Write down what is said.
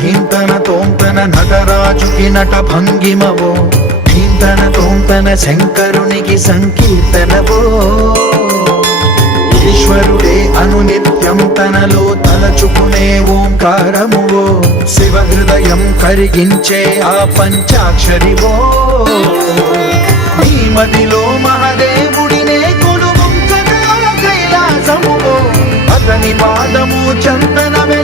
ధీంతన తోంతన నటరాజుకి నట భంగిమవో, ధీంతన తోంతన శంకరునికి సంకీర్తనవో. ఈశ్వరుడే అనునిత్యం తనలో తలచుకునే ఓంకారమువో, శివ హృదయం కరిగించే ఆ పంచాక్షరివో. నీ మదిలో మహాదేవుడినే కొలువుంచగా కైలాసమువో, అతని పాదము చందనమే